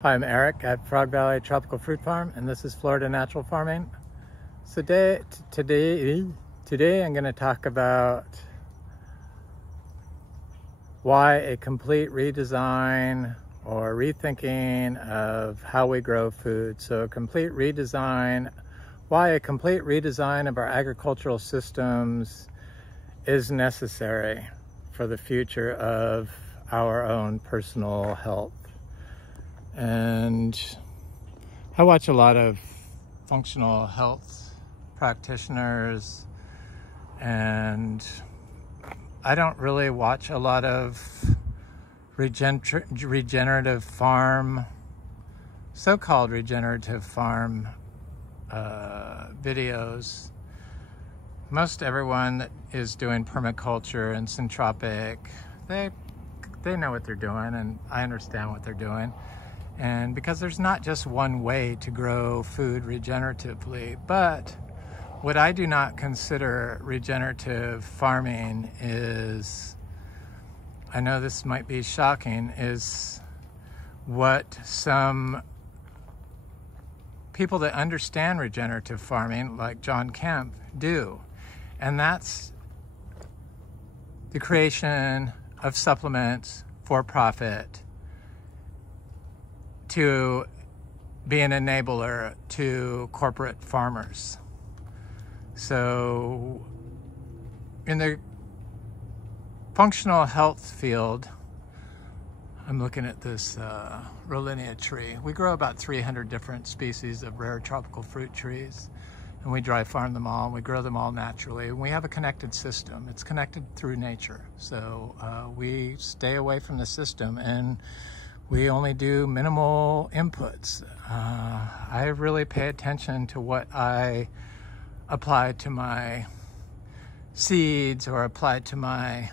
Hi, I'm Eric at Frog Valley Tropical Fruit Farm, and this is Florida Natural Farming. So today I'm going to talk about why a complete redesign or rethinking of how we grow food. So why a complete redesign of our agricultural systems is necessary for the future of our own personal health. And I watch a lot of functional health practitioners, and I don't really watch a lot of regenerative farm, so-called regenerative farm videos. Most everyone that is doing permaculture and syntropic, they know what they're doing, and I understand what they're doing. And because there's not just one way to grow food regeneratively, but what I do not consider regenerative farming is, I know this might be shocking, is what some people that understand regenerative farming, like John Kemp, do. And that's the creation of supplements for profit to be an enabler to corporate farmers. So in the functional health field, I'm looking at this Rollinia tree. We grow about 300 different species of rare tropical fruit trees, and we dry farm them all, and we grow them all naturally. And we have a connected system. It's connected through nature. So we stay away from the system, and we only do minimal inputs. I really pay attention to what I apply to my seeds or apply to my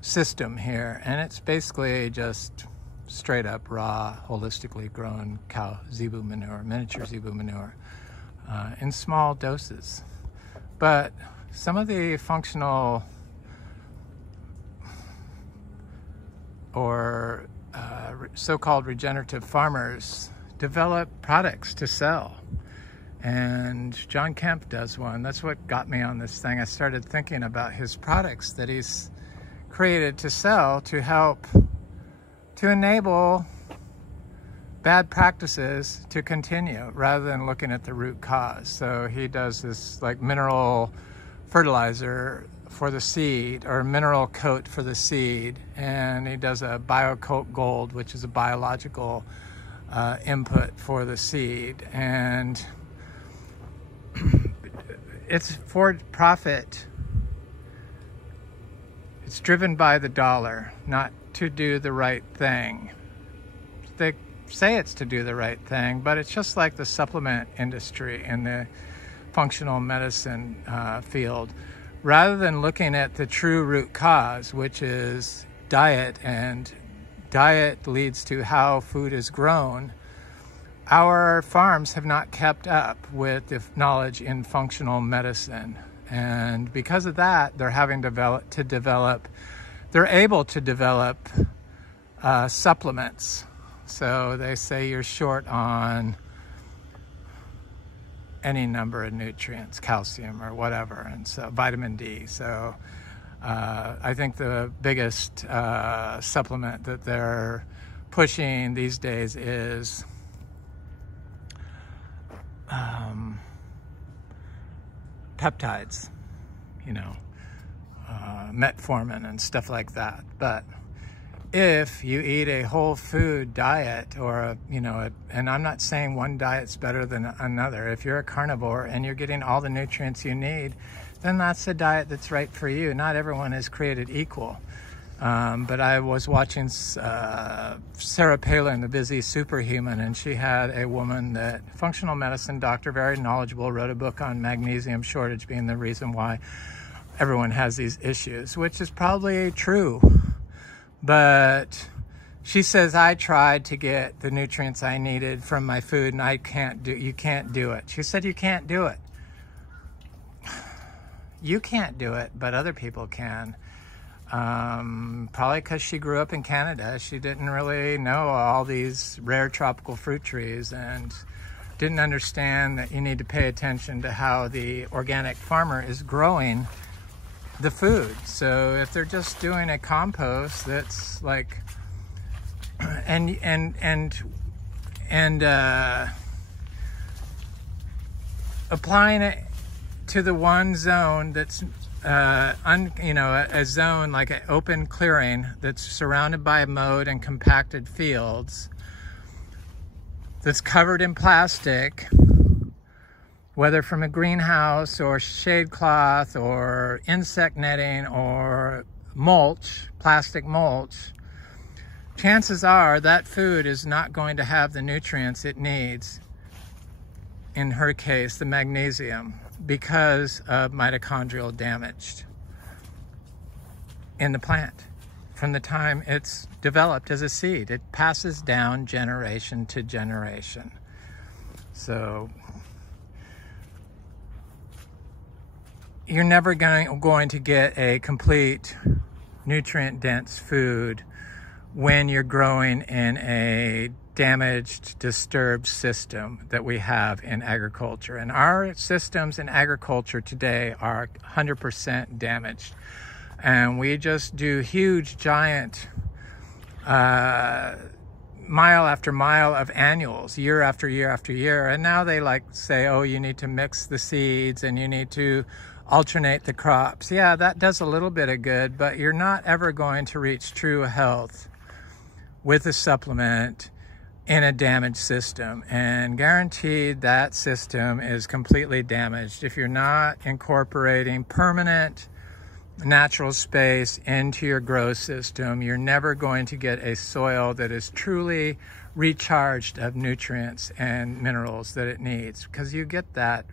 system here. And it's basically just straight up raw, holistically grown cow zebu manure, miniature zebu manure, in small doses. But some of the functional or so-called regenerative farmers develop products to sell. And John Kemp does one. That's what got me on this thing. I started thinking about his products that he's created to sell to help to enable bad practices to continue rather than looking at the root cause. So he does this like mineral fertilizer for the seed, or mineral coat for the seed, and he does a biocoat gold, which is a biological input for the seed, and it's for profit. It's driven by the dollar, not to do the right thing. They say it's to do the right thing, but it's just like the supplement industry in the functional medicine field. Rather than looking at the true root cause, which is diet, and diet leads to how food is grown, our farms have not kept up with the knowledge in functional medicine. And because of that, they're having to develop, they're able to develop supplements. So they say you're short on any number of nutrients, calcium or whatever, and so vitamin D. So I think the biggest supplement that they're pushing these days is peptides, metformin and stuff like that. But if you eat a whole food diet, or and I'm not saying one diet's better than another. If you're a carnivore and you're getting all the nutrients you need, then that's the diet that's right for you. Not everyone is created equal. But I was watching Sarah Palin, the Busy Superhuman, and she had a woman that, functional medicine doctor, very knowledgeable, wrote a book on magnesium shortage being the reason why everyone has these issues, which is probably true. But she says, I tried to get the nutrients I needed from my food, and you can't do it. She said, you can't do it. You can't do it, but other people can. Probably because she grew up in Canada. She didn't really know all these rare tropical fruit trees and didn't understand that you need to pay attention to how the organic farmer is growing the food. So if they're just doing a compost that's like, applying it to the one zone that's a zone like an open clearing that's surrounded by mowed and compacted fields, that's covered in plastic, whether from a greenhouse or shade cloth or insect netting or mulch, plastic mulch, chances are that food is not going to have the nutrients it needs, in her case, the magnesium, because of mitochondrial damage in the plant. From the time it's developed as a seed, it passes down generation to generation. So you're never going to get a complete nutrient-dense food when you're growing in a damaged, disturbed system that we have in agriculture. And our systems in agriculture today are 100% damaged. And we just do huge, giant, mile after mile of annuals, year after year after year. And now they like say, oh, you need to mix the seeds and you need to alternate the crops. Yeah, that does a little bit of good, but you're not ever going to reach true health with a supplement in a damaged system. And guaranteed that system is completely damaged if you're not incorporating permanent natural space into your grow system. You're never going to get a soil that is truly recharged of nutrients and minerals that it needs, because you get that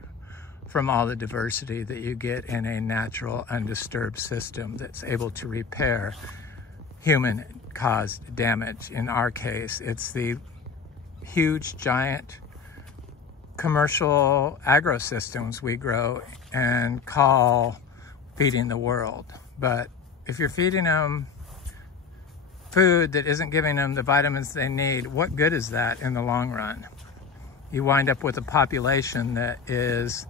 from all the diversity that you get in a natural, undisturbed system that's able to repair human-caused damage. In our case, it's the huge, giant commercial agro systems we grow and call feeding the world. But if you're feeding them food that isn't giving them the vitamins they need, what good is that in the long run? You wind up with a population that is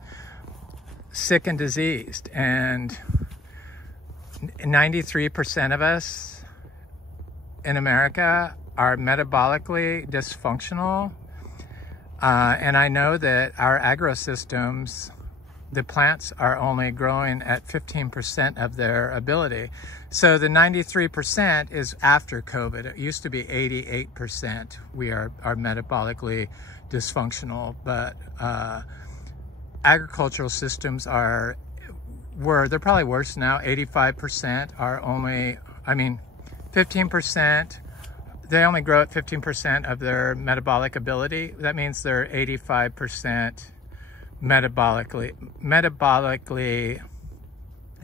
sick and diseased, and 93% of us in America are metabolically dysfunctional. And I know that our agro systems, the plants are only growing at 15% of their ability. So the 93% is after COVID. It used to be 88%. We are metabolically dysfunctional, but agricultural systems they're probably worse now. 85% are only, 15%, they only grow at 15% of their metabolic ability. That means they're 85% metabolically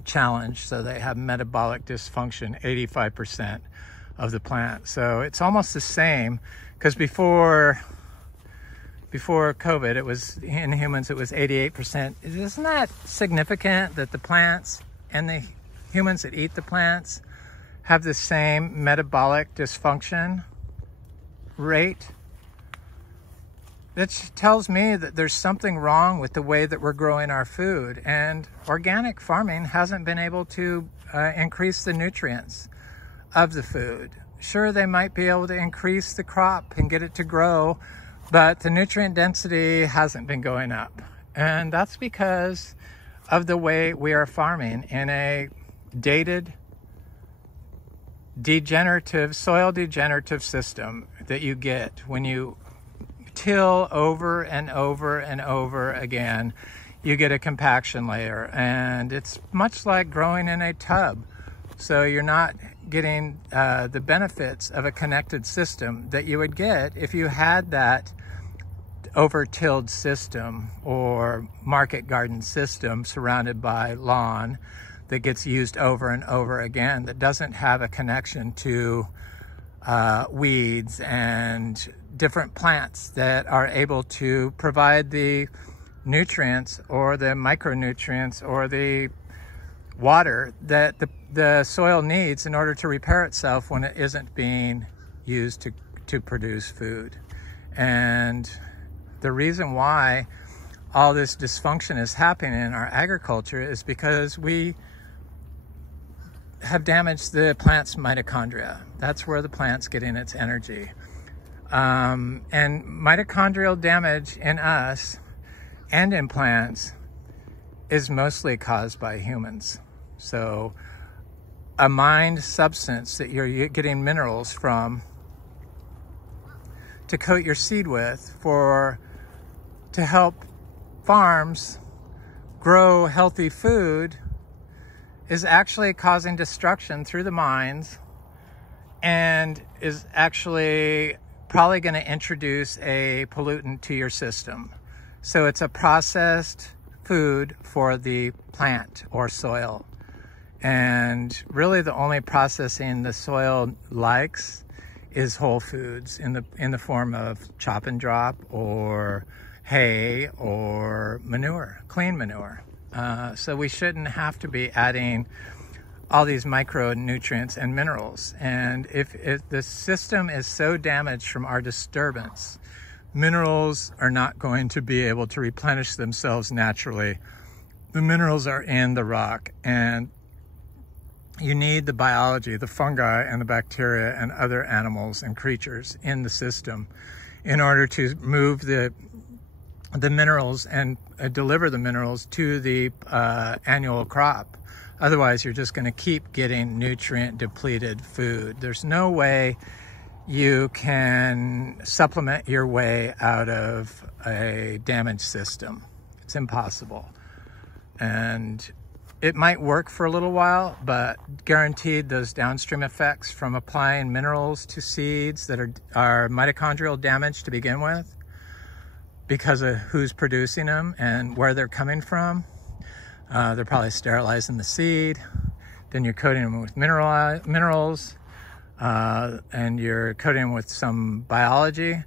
challenged, so they have metabolic dysfunction 85% of the plant. So it's almost the same, because before COVID, it was in humans, it was 88%. Isn't that significant that the plants and the humans that eat the plants have the same metabolic dysfunction rate? That tells me that there's something wrong with the way that we're growing our food, and organic farming hasn't been able to increase the nutrients of the food. Sure, they might be able to increase the crop and get it to grow, but the nutrient density hasn't been going up. And that's because of the way we are farming in a dated, soil degenerative system that you get when you till over and over and over again. You get a compaction layer, and it's much like growing in a tub. So you're not getting the benefits of a connected system that you would get if you had that over-tilled system or market garden system surrounded by lawn that gets used over and over again, that doesn't have a connection to weeds and different plants that are able to provide the nutrients or the micronutrients or the water that the soil needs in order to repair itself when it isn't being used to produce food. And the reason why all this dysfunction is happening in our agriculture is because we have damaged the plant's mitochondria. That's where the plant's getting its energy. And mitochondrial damage in us and in plants is mostly caused by humans. So a mined substance that you're getting minerals from to coat your seed with to help farms grow healthy food is actually causing destruction through the mines and is actually probably going to introduce a pollutant to your system. So it's a processed food for the plant or soil. And really the only processing the soil likes is whole foods in the form of chop and drop or hay or manure, clean manure. So we shouldn't have to be adding all these micronutrients and minerals. And if the system is so damaged from our disturbance, minerals are not going to be able to replenish themselves naturally. The minerals are in the rock, and you need the biology, the fungi and the bacteria and other animals and creatures in the system in order to move the minerals and deliver the minerals to the annual crop. Otherwise, you're just going to keep getting nutrient depleted food. There's no way you can supplement your way out of a damaged system. It's impossible. And it might work for a little while, but guaranteed those downstream effects from applying minerals to seeds that are mitochondrial damage to begin with, because of who's producing them and where they're coming from. They're probably sterilizing the seed. Then you're coating them with minerals, and you're coating them with some biology.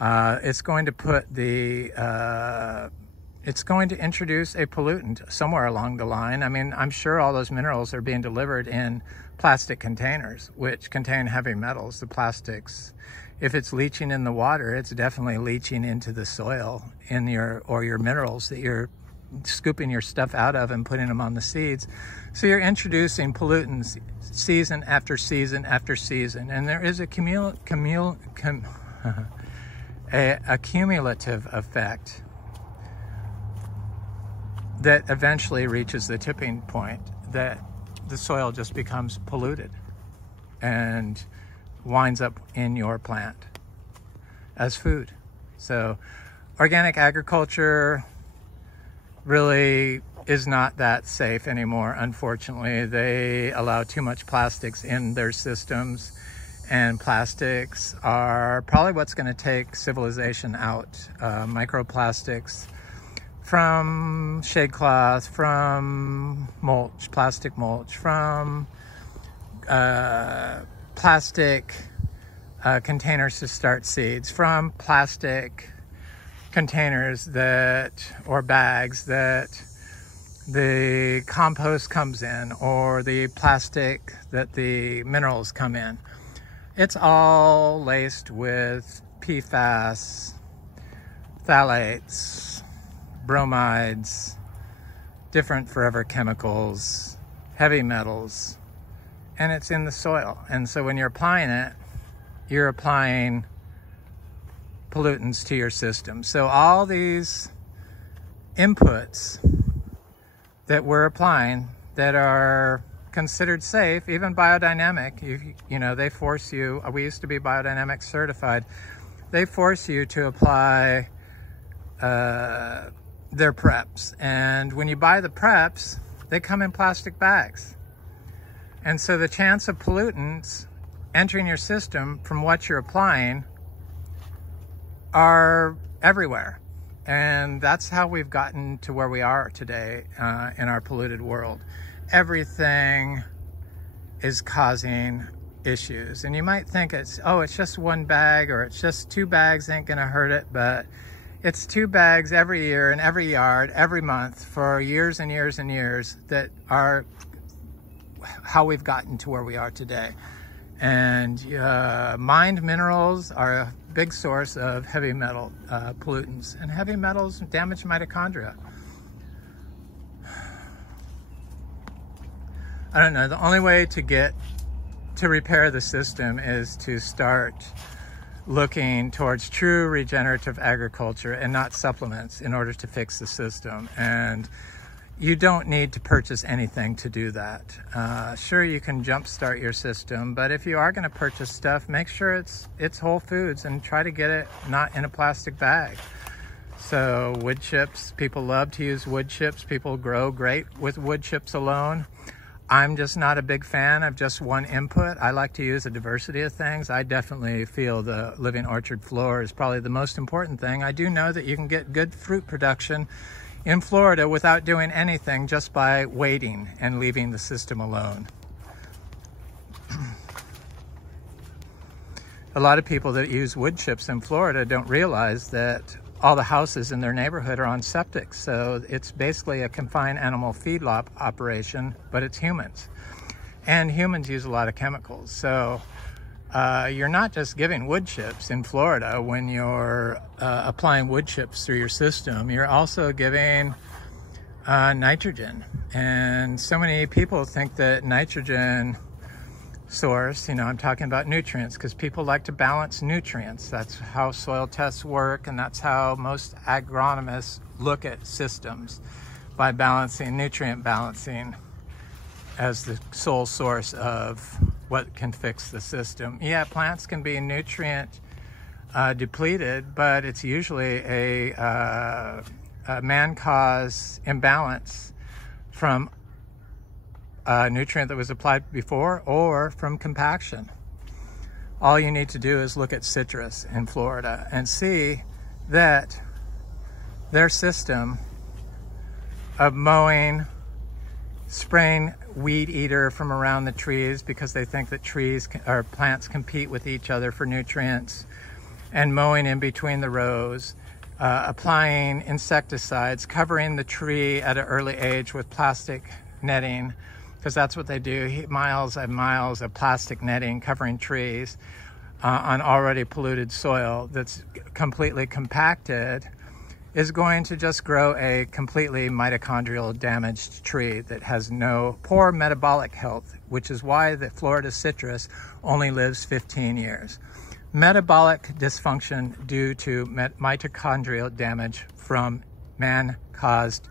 It's going to it's going to introduce a pollutant somewhere along the line. I mean, I'm sure all those minerals are being delivered in plastic containers, which contain heavy metals. The plastics, if it's leaching in the water, it's definitely leaching into the soil or your minerals that you're scooping your stuff out of and putting them on the seeds. So you're introducing pollutants season after season after season. And there is a cumulative effect that eventually reaches the tipping point that the soil just becomes polluted and winds up in your plant as food. So organic agriculture really is not that safe anymore, unfortunately. They allow too much plastics in their systems, and plastics are probably what's going to take civilization out. Microplastics from shade cloth, from mulch, plastic mulch, from plastic containers to start seeds, from plastic containers or bags that the compost comes in, or the plastic that the minerals come in. It's all laced with PFAS, phthalates, bromides, different forever chemicals, heavy metals, and it's in the soil. And so when you're applying it, you're applying pollutants to your system. So all these inputs that we're applying that are considered safe, even biodynamic, you know, they force you, we used to be biodynamic certified, they force you to apply their preps. And when you buy the preps, they come in plastic bags. And so the chance of pollutants entering your system from what you're applying are everywhere. And that's how we've gotten to where we are today in our polluted world. Everything is causing issues. And you might think it's just one bag, or it's just 2 bags ain't gonna hurt it, but it's 2 bags every year in every yard, every month for years and years and years that are how we've gotten to where we are today. And mined minerals are a big source of heavy metal pollutants, and heavy metals damage mitochondria. I don't know, the only way to repair the system is to start looking towards true regenerative agriculture and not supplements in order to fix the system. And you don't need to purchase anything to do that. Sure, you can jumpstart your system, but if you are going to purchase stuff, make sure it's whole foods and try to get it not in a plastic bag. So wood chips, people love to use wood chips. People grow great with wood chips alone. I'm just not a big fan of just one input. I like to use a diversity of things. I definitely feel the living orchard floor is probably the most important thing. I do know that you can get good fruit production in Florida without doing anything, just by waiting and leaving the system alone. A lot of people that use wood chips in Florida don't realize that all the houses in their neighborhood are on septic. So it's basically a confined animal feedlot operation, but it's humans. And humans use a lot of chemicals. So you're not just giving wood chips in Florida when you're applying wood chips through your system. You're also giving nitrogen. And so many people think that nitrogen source, I'm talking about nutrients, because people like to balance nutrients. That's how soil tests work, and that's how most agronomists look at systems, by balancing, nutrient balancing as the sole source of what can fix the system. Yeah, plants can be nutrient depleted, but it's usually a man-caused imbalance from a nutrient that was applied before or from compaction. All you need to do is look at citrus in Florida and see that their system of mowing, spraying weed eater from around the trees because they think that trees or plants compete with each other for nutrients, and mowing in between the rows, applying insecticides, covering the tree at an early age with plastic netting, because that's what they do. Miles and miles of plastic netting covering trees on already polluted soil that's completely compacted is going to just grow a completely mitochondrial damaged tree that has poor metabolic health, which is why the Florida citrus only lives 15 years. Metabolic dysfunction due to mitochondrial damage from man-caused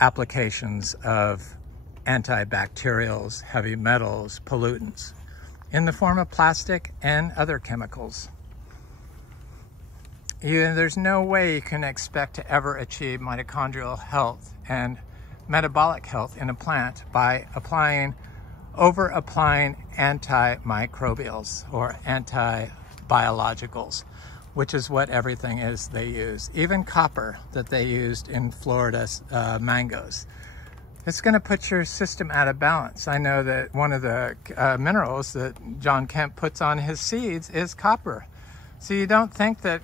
applications of antibacterials, heavy metals, pollutants, in the form of plastic and other chemicals. There's no way you can expect to ever achieve mitochondrial health and metabolic health in a plant by over-applying antimicrobials or anti-biologicals, which is what everything is they use. Even copper that they used in Florida's mangoes. It's going to put your system out of balance. I know that one of the minerals that John Kemp puts on his seeds is copper. So you don't think that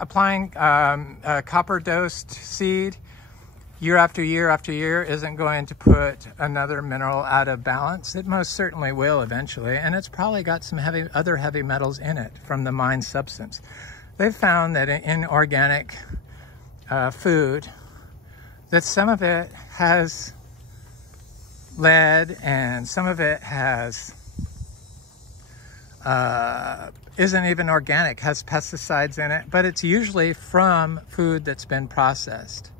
applying a copper-dosed seed year after year after year isn't going to put another mineral out of balance? It most certainly will eventually, and it's probably got some other heavy metals in it from the mined substance. They've found that in organic food, that some of it has lead and some of it has isn't even organic, has pesticides in it, but it's usually from food that's been processed.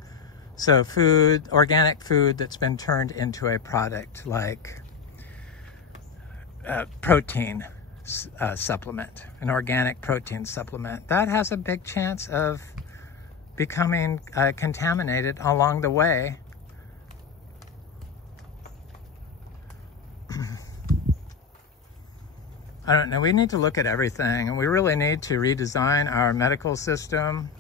So organic food that's been turned into a product like protein supplement, an organic protein supplement. That has a big chance of becoming contaminated along the way. I don't know, we need to look at everything, and we really need to redesign our medical system.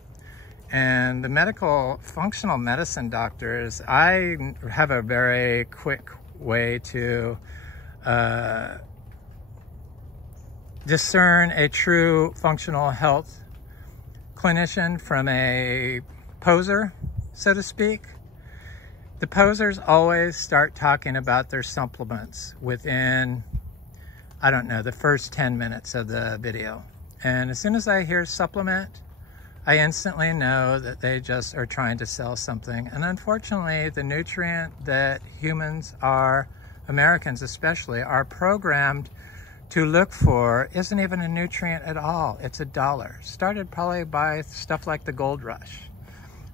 And the functional medicine doctors, I have a very quick way to discern a true functional health clinician from a poser, so to speak. The posers always start talking about their supplements within, I don't know, the first 10 minutes of the video. And as soon as I hear supplement, I instantly know that they just are trying to sell something. And unfortunately, the nutrient that humans are, Americans especially, are programmed to look for isn't even a nutrient at all. It's $1. Started probably by stuff like the gold rush.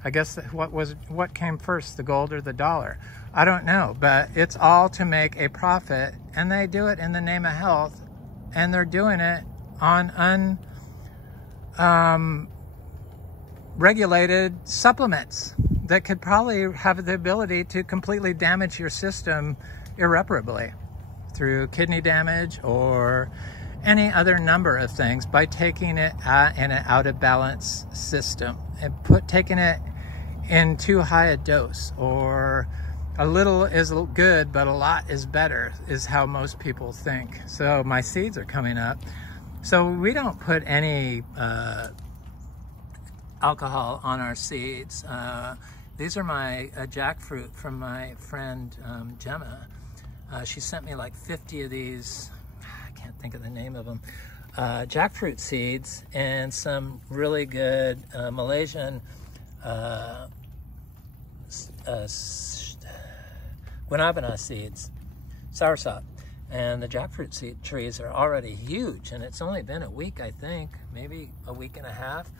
I guess what came first, the gold or the dollar? I don't know, but it's all to make a profit, and they do it in the name of health, and they're doing it on regulated supplements that could probably have the ability to completely damage your system irreparably through kidney damage or any other number of things by taking it in an out of balance system and taking it in too high a dose, or a little is good but a lot is better is how most people think. So my seeds are coming up. So we don't put any alcohol on our seeds. These are my jackfruit from my friend Gemma. She sent me like 50 of these, I can't think of the name of them, jackfruit seeds and some really good Malaysian guanabana seeds, soursop. And the jackfruit seed trees are already huge, and it's only been a week, I think, maybe a week and a half,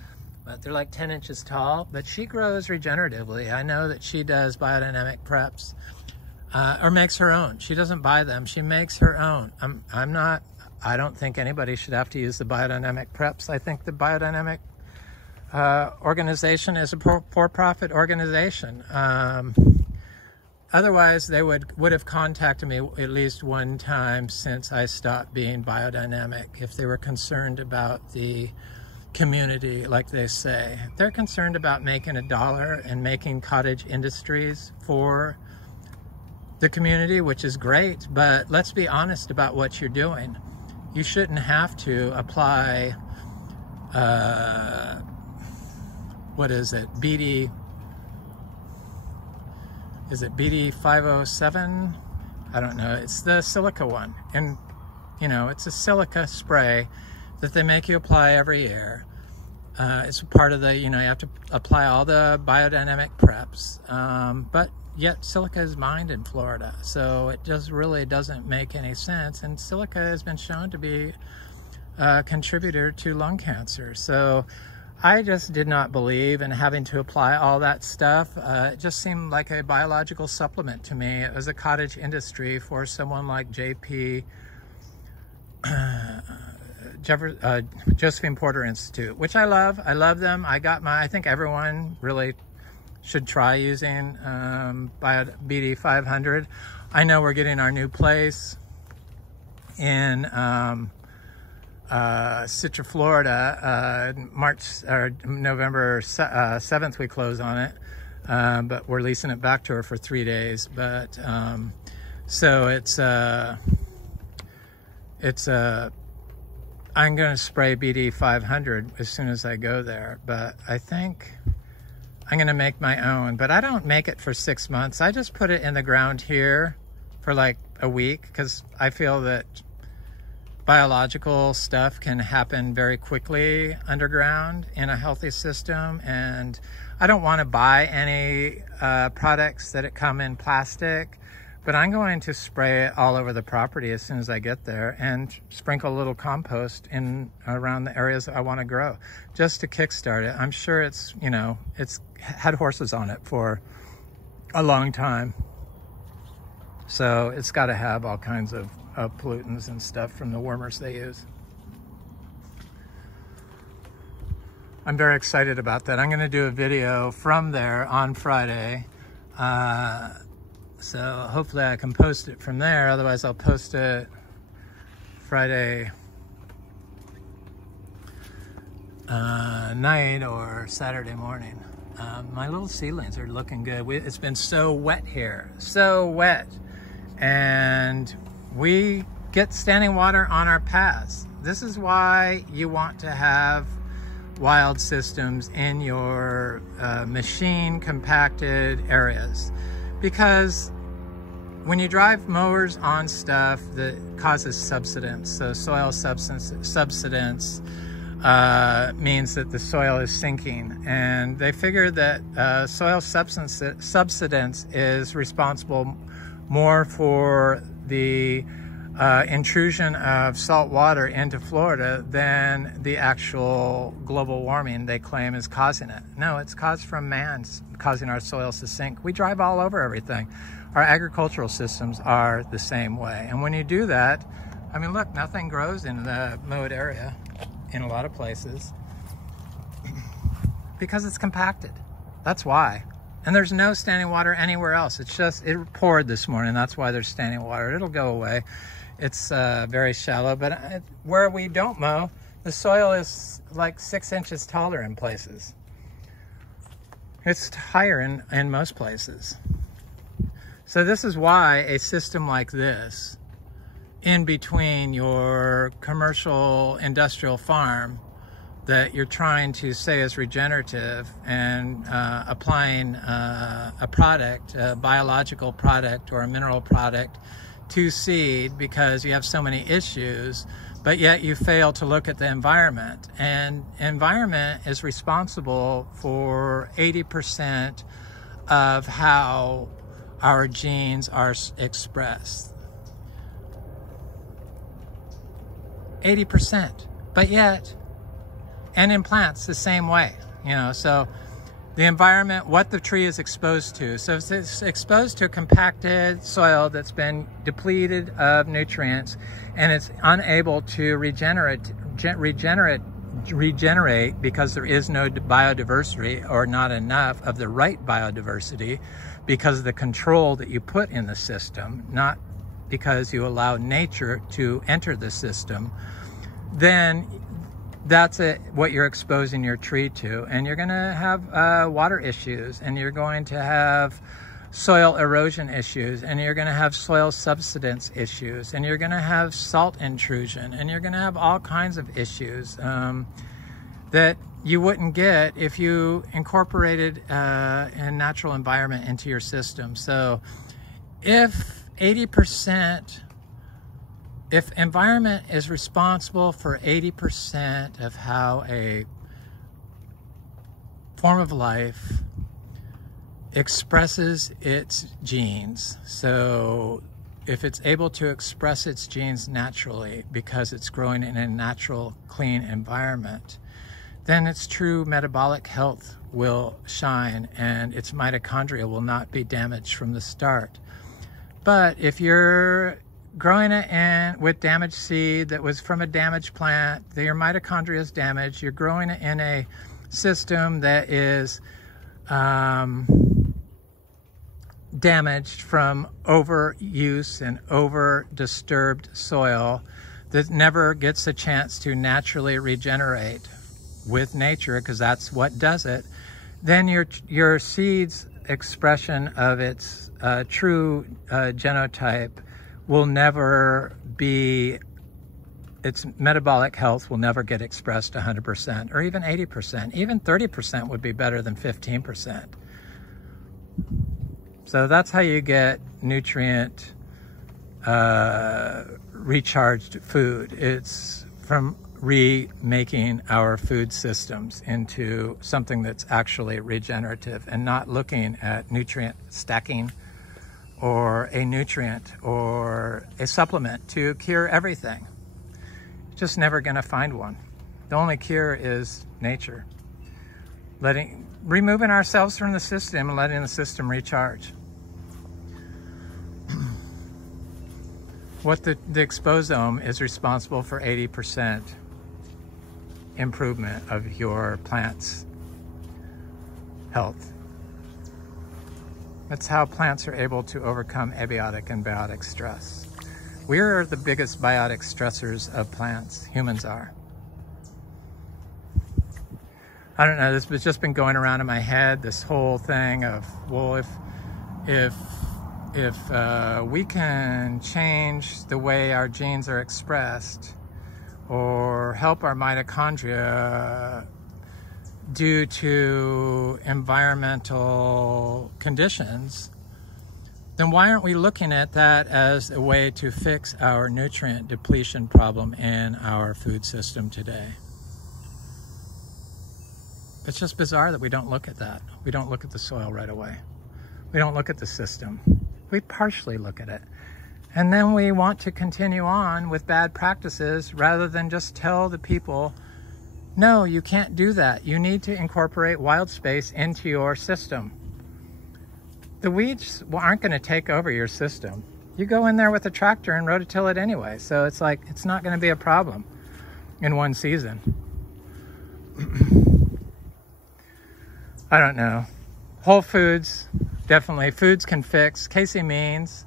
but they're like 10 inches tall. But she grows regeneratively. I know that she does biodynamic preps, or makes her own. She doesn't buy them, she makes her own. I don't think anybody should have to use the biodynamic preps. I think the biodynamic organization is a for-profit organization. Otherwise, they would have contacted me at least one time since I stopped being biodynamic if they were concerned about the community, like they say. They're concerned about making $1 and making cottage industries for the community, which is great, but let's be honest about what you're doing. You shouldn't have to apply, what is it, is it BD 507? I don't know. It's the silica one. And, you know, it's a silica spray that they make you apply every year. It's part of the, you know, you have to apply all the biodynamic preps. But yet silica is mined in Florida. So it just really doesn't make any sense. And silica has been shown to be a contributor to lung cancer. So I just did not believe in having to apply all that stuff. It just seemed like a biological supplement to me. It was a cottage industry for someone like Josephine Porter Institute, which I love. I love them. I think everyone really should try using BD 500. I know we're getting our new place in Citra, Florida, November 7th we close on it, but we're leasing it back to her for 3 days. But so I'm going to spray BD 500 as soon as I go there, but I think I'm going to make my own. But I don't make it for 6 months. I just put it in the ground here for like a week, because I feel that biological stuff can happen very quickly underground in a healthy system, and I don't want to buy any products that come in plastic, but I'm going to spray it all over the property as soon as I get there and sprinkle a little compost in around the areas that I want to grow just to kickstart it. I'm sure it's, you know, it's had horses on it for a long time, so it's got to have all kinds of pollutants and stuff from the wormers they use. I'm very excited about that. I'm going to do a video from there on Friday, so hopefully I can post it from there. Otherwise I'll post it Friday night or Saturday morning. My little seedlings are looking good. It's been so wet here, so wet, and we get standing water on our paths. This is why you want to have wild systems in your machine compacted areas, Because when you drive mowers on stuff that causes subsidence, so soil subsidence means that the soil is sinking, and they figure that soil subsidence is responsible more for the intrusion of salt water into Florida than the actual global warming they claim is causing it. No, it's caused from man causing our soils to sink. We drive all over everything. Our agricultural systems are the same way. And when you do that, I mean, look, nothing grows in the mowed area in a lot of places because it's compacted. That's why. And there's no standing water anywhere else. It's just, it poured this morning. That's why there's standing water. It'll go away. It's very shallow, but where we don't mow, the soil is like 6 inches taller in places. It's higher in most places. So this is why a system like this, in between your commercial industrial farm that you're trying to say is regenerative and applying a product, a biological product or a mineral product to seed because you have so many issues, but yet you fail to look at the environment. And environment is responsible for 80% of how our genes are expressed. 80%, but yet, and in plants the same way, you know, so the environment, what the tree is exposed to. So if it's exposed to compacted soil that's been depleted of nutrients and it's unable to regenerate because there is no biodiversity or not enough of the right biodiversity because of the control that you put in the system, not because you allow nature to enter the system, then that's what you're exposing your tree to. And you're going to have water issues, and you're going to have soil erosion issues, and you're going to have soil subsidence issues, and you're going to have salt intrusion, and you're going to have all kinds of issues that you wouldn't get if you incorporated a natural environment into your system. So if 80%, if environment is responsible for 80% of how a form of life expresses its genes, so if it's able to express its genes naturally because it's growing in a natural, clean environment, then its true metabolic health will shine and its mitochondria will not be damaged from the start. But if you're growing it with damaged seed that was from a damaged plant, your mitochondria is damaged, you're growing it in a system that is damaged from overuse and over-disturbed soil that never gets a chance to naturally regenerate with nature, because that's what does it, then your seed's expression of its true genotype will never be, its metabolic health will never get expressed 100% or even 80%. Even 30% would be better than 15%. So that's how you get nutrient recharged food. It's from remaking our food systems into something that's actually regenerative and not looking at nutrient stacking or a nutrient or a supplement to cure everything. Just never gonna find one. The only cure is nature. Removing ourselves from the system and letting the system recharge. What the exposome is responsible for 80% improvement of your plant's health. That's how plants are able to overcome abiotic and biotic stress. We're the biggest biotic stressors of plants, humans are. I don't know, this has just been going around in my head, this whole thing of, well, if we can change the way our genes are expressed or help our mitochondria due to environmental conditions, then why aren't we looking at that as a way to fix our nutrient depletion problem in our food system today? It's just bizarre that we don't look at that. We don't look at the soil right away. We don't look at the system. We partially look at it. And then we want to continue on with bad practices rather than just tell the people, no, you can't do that. You need to incorporate wild space into your system. The weeds aren't going to take over your system. You go in there with a tractor and rototill it anyway. So it's like, it's not going to be a problem in one season. I don't know. Whole foods, definitely. Foods can fix. Casey Means,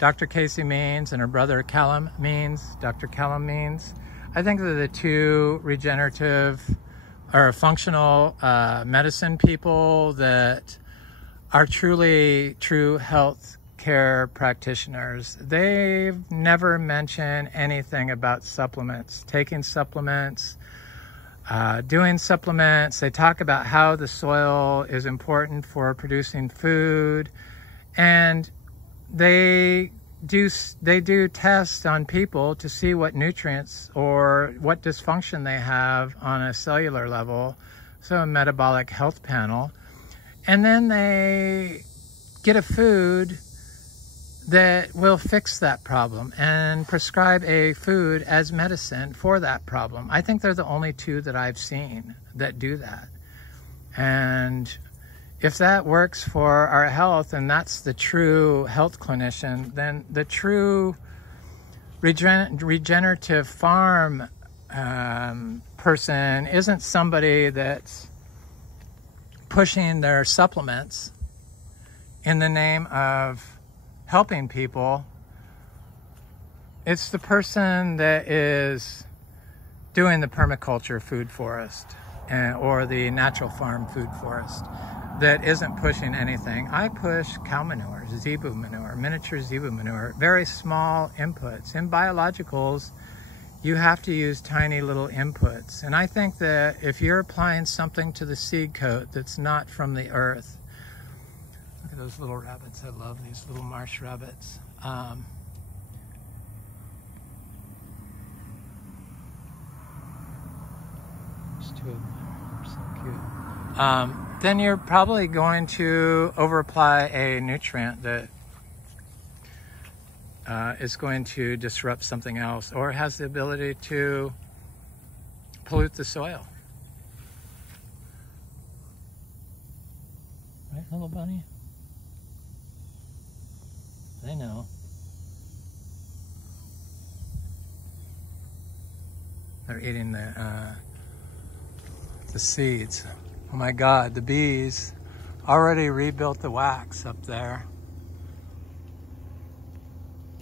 Dr. Casey Means, and her brother Callum Means, Dr. Callum Means. I think they're the two regenerative or functional medicine people that are truly true health care practitioners. They've never mentioned anything about supplements, taking supplements, doing supplements. They talk about how the soil is important for producing food, and they do tests on people to see what nutrients or what dysfunction they have on a cellular level, so a metabolic health panel. And then they get a food that will fix that problem and prescribe a food as medicine for that problem. I think they're the only two that I've seen that do that. And if that works for our health and that's the true health clinician, then the true regenerative farm person isn't somebody that's pushing their supplements in the name of helping people. It's the person that is doing the permaculture food forest or the natural farm food forest that isn't pushing anything. I push cow manure, zebu manure, miniature zebu manure, very small inputs. In biologicals, you have to use tiny little inputs. And I think that if you're applying something to the seed coat that's not from the earth, look at those little rabbits. I love these little marsh rabbits. There's two of them. They're so cute. Then you're probably going to over-apply a nutrient that is going to disrupt something else or has the ability to pollute the soil. Right, little bunny? They know. They're eating the seeds. Oh my God, the bees already rebuilt the wax up there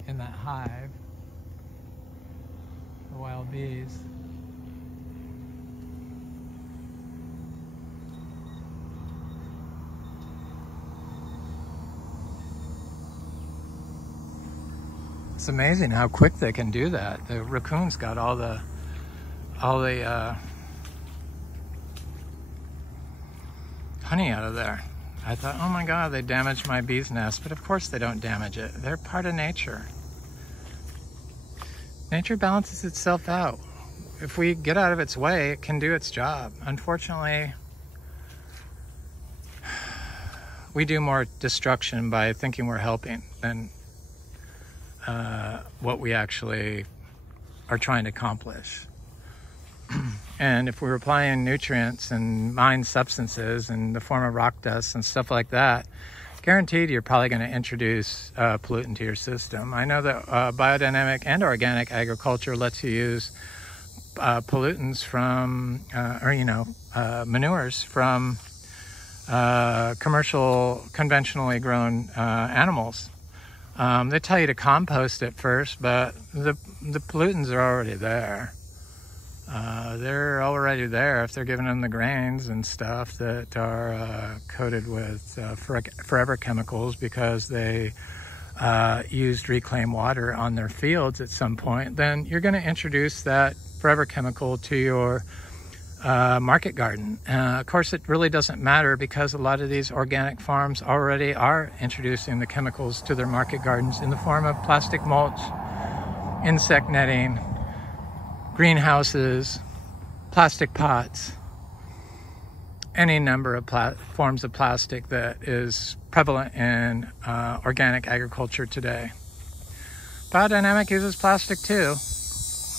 in that hive. The wild bees. It's amazing how quick they can do that. The raccoons got all the honey out of there. I thought, oh my God, they damaged my bee's nest, but of course they don't damage it. They're part of nature. Nature balances itself out. If we get out of its way, it can do its job. Unfortunately, we do more destruction by thinking we're helping than what we actually are trying to accomplish. And if we're applying nutrients and mine substances in the form of rock dust and stuff like that, guaranteed you're probably going to introduce pollutant to your system. I know that biodynamic and organic agriculture lets you use pollutants from, manures from commercial, conventionally grown animals. They tell you to compost it first, but the pollutants are already there. They're already there if they're giving them the grains and stuff that are coated with forever chemicals because they used reclaimed water on their fields at some point. Then you're going to introduce that forever chemical to your market garden. Of course, it really doesn't matter because a lot of these organic farms already are introducing the chemicals to their market gardens in the form of plastic mulch, insect netting, greenhouses, plastic pots, any number of forms of plastic that is prevalent in organic agriculture today. Biodynamic uses plastic too.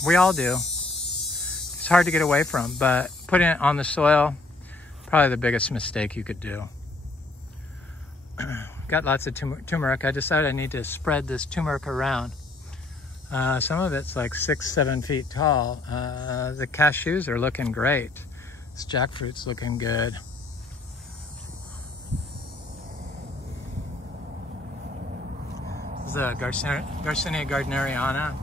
We all do. It's hard to get away from, but putting it on the soil, probably the biggest mistake you could do. Got lots of turmeric. I decided I need to spread this turmeric around. Some of it's like 6-7 feet tall. The cashews are looking great. This jackfruit's looking good. This is a Garcinia gardneriana.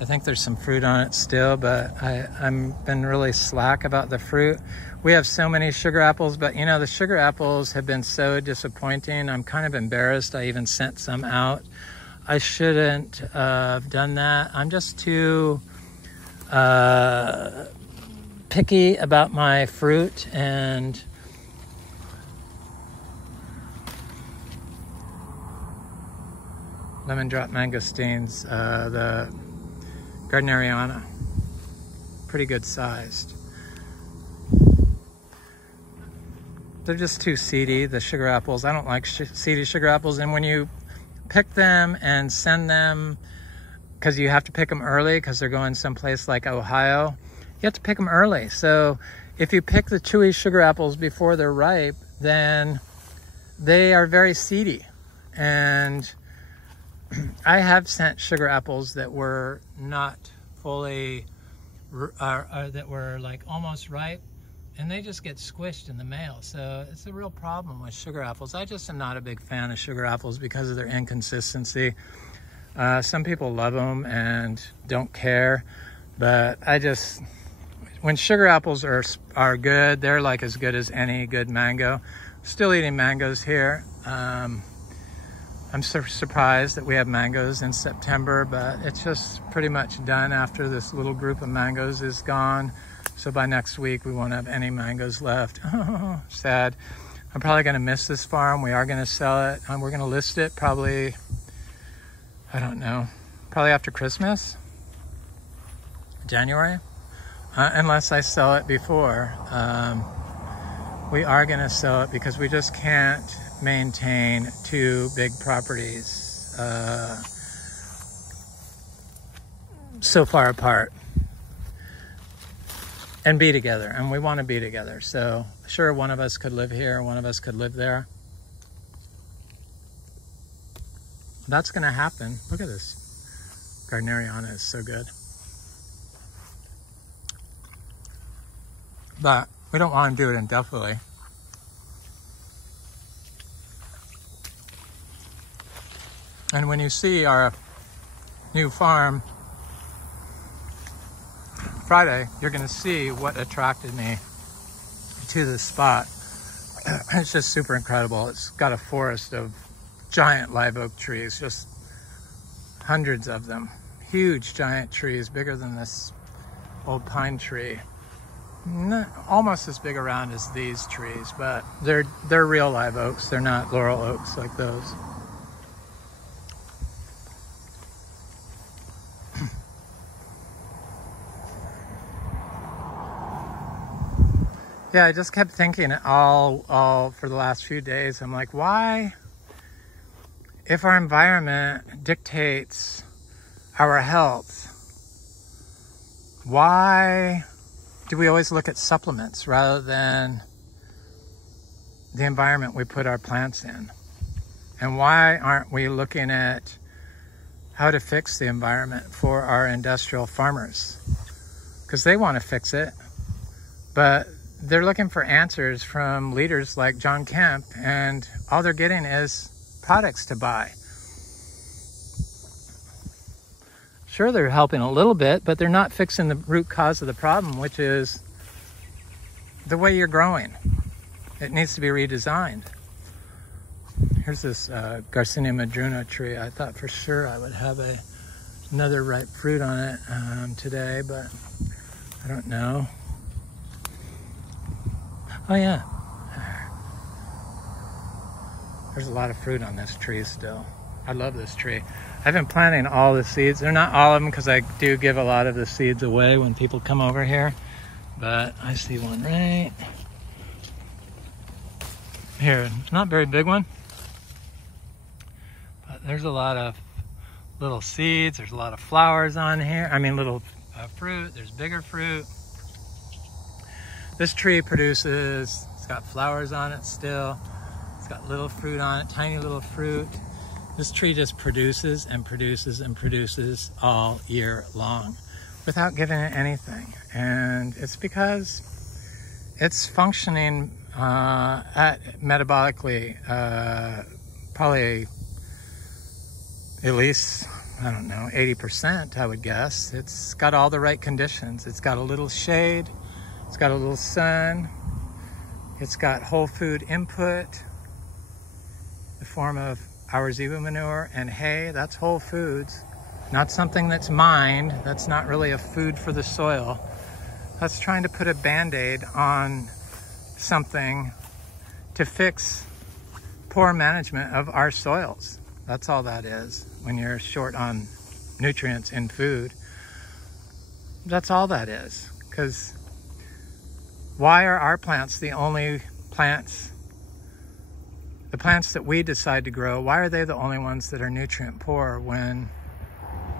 I think there's some fruit on it still, but I've been really slack about the fruit. We have so many sugar apples, but you know, the sugar apples have been so disappointing. I'm kind of embarrassed. I even sent some out. I shouldn't have done that. I'm just too picky about my fruit, and lemon drop mangosteens, the Gardneriana, pretty good sized. They're just too seedy, the sugar apples. I don't like seedy sugar apples, and when you pick them and send them, because you have to pick them early because they're going someplace like Ohio, you have to pick them early. So if you pick the chewy sugar apples before they're ripe, then they are very seedy. And I have sent sugar apples that were not fully, that were like almost ripe, and they just get squished in the mail. So it's a real problem with sugar apples. I just am not a big fan of sugar apples because of their inconsistency. Some people love them and don't care, but when sugar apples are good, they're like as good as any good mango. Still eating mangoes here. I'm so surprised that we have mangoes in September, but it's just pretty much done after this little group of mangoes is gone. So by next week, we won't have any mangoes left. Oh, sad. I'm probably gonna miss this farm. We are gonna sell it. We're gonna list it probably, I don't know, probably after Christmas, January, unless I sell it before. We are gonna sell it because we just can't maintain two big properties so far apart and be together, and we want to be together. So sure, one of us could live here, one of us could live there. That's going to happen. Look at this. Gardneriana is so good. But we don't want to do it indefinitely. And when you see our new farm Friday, you're going to see what attracted me to this spot. It's just super incredible. It's got a forest of giant live oak trees, just hundreds of them. Huge giant trees, bigger than this old pine tree. Almost as big around as these trees, but they're real live oaks. They're not laurel oaks like those. Yeah, I just kept thinking all for the last few days. I'm like, why, if our environment dictates our health, why do we always look at supplements rather than the environment we put our plants in? And why aren't we looking at how to fix the environment for our industrial farmers? Because they want to fix it, but they're looking for answers from leaders like John Kemp, and all they're getting is products to buy. Sure, they're helping a little bit, but they're not fixing the root cause of the problem, which is the way you're growing. It needs to be redesigned. Here's this Garcinia madrona tree. I thought for sure I would have a another ripe fruit on it today, but I don't know. Oh yeah, there's a lot of fruit on this tree still. I love this tree. I've been planting all the seeds. They're not all of them because I do give a lot of the seeds away when people come over here. But I see one right here. Not very big one. But there's a lot of little seeds. There's a lot of flowers on here. I mean little fruit. There's bigger fruit. This tree produces, it's got flowers on it still. It's got little fruit on it, tiny little fruit. This tree just produces and produces and produces all year long without giving it anything. And it's because it's functioning metabolically, probably at least, I don't know, 80%, I would guess. It's got all the right conditions. It's got a little shade. It's got a little sun. It's got whole food input, the form of our zebra manure and hay. That's whole foods, not something that's mined. That's not really a food for the soil. That's trying to put a band-aid on something to fix poor management of our soils. That's all that is when you're short on nutrients in food. That's all that is. Because why are our plants the only plants, the plants that we decide to grow, why are they the only ones that are nutrient poor when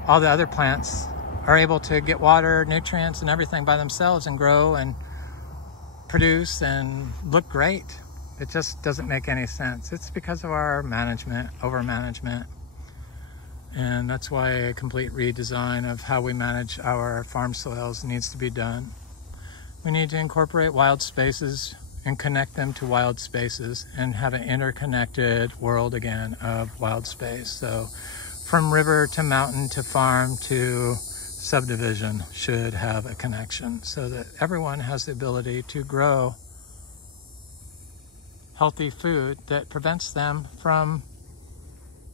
all the other plants are able to get water, nutrients, and everything by themselves and grow and produce and look great? It just doesn't make any sense. It's because of our management, over-management. And that's why a complete redesign of how we manage our farm soils needs to be done. We need to incorporate wild spaces and connect them to wild spaces and have an interconnected world again of wild space. So from river to mountain to farm to subdivision should have a connection so that everyone has the ability to grow healthy food that prevents them from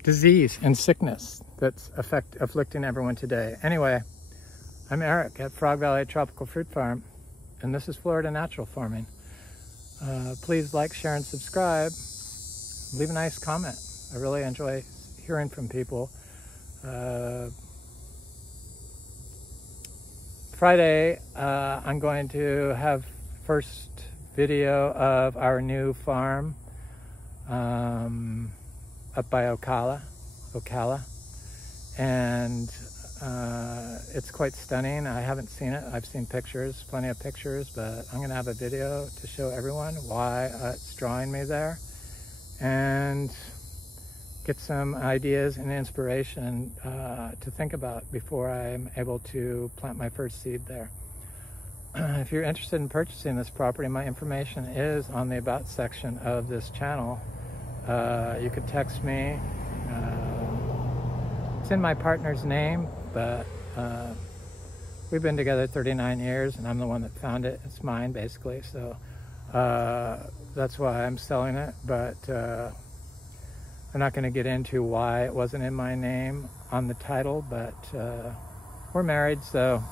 disease and sickness that's afflicting everyone today. Anyway, I'm Eric at Frog Valley Tropical Fruit Farm, and this is Florida Natural Farming. Please like, share, and subscribe. Leave a nice comment. I really enjoy hearing from people. Friday, I'm going to have first video of our new farm up by Ocala, and it's quite stunning. I haven't seen it. I've seen pictures, plenty of pictures, but I'm going to have a video to show everyone why it's drawing me there and get some ideas and inspiration to think about before I'm able to plant my first seed there. If you're interested in purchasing this property, my information is on the About section of this channel. You could text me. It's in my partner's name, but we've been together 39 years and I'm the one that found it. It's mine basically, so that's why I'm selling it, but I'm not going to get into why it wasn't in my name on the title, but we're married, so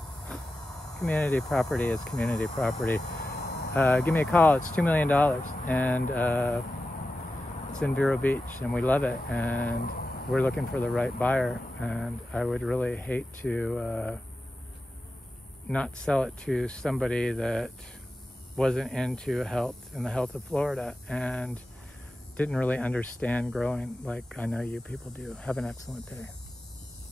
community property is community property. Give me a call. It's $2 million, and it's in Vero Beach, and we love it, and we're looking for the right buyer, and I would really hate to not sell it to somebody that wasn't into health and the health of Florida and didn't really understand growing like I know you people do. Have an excellent day.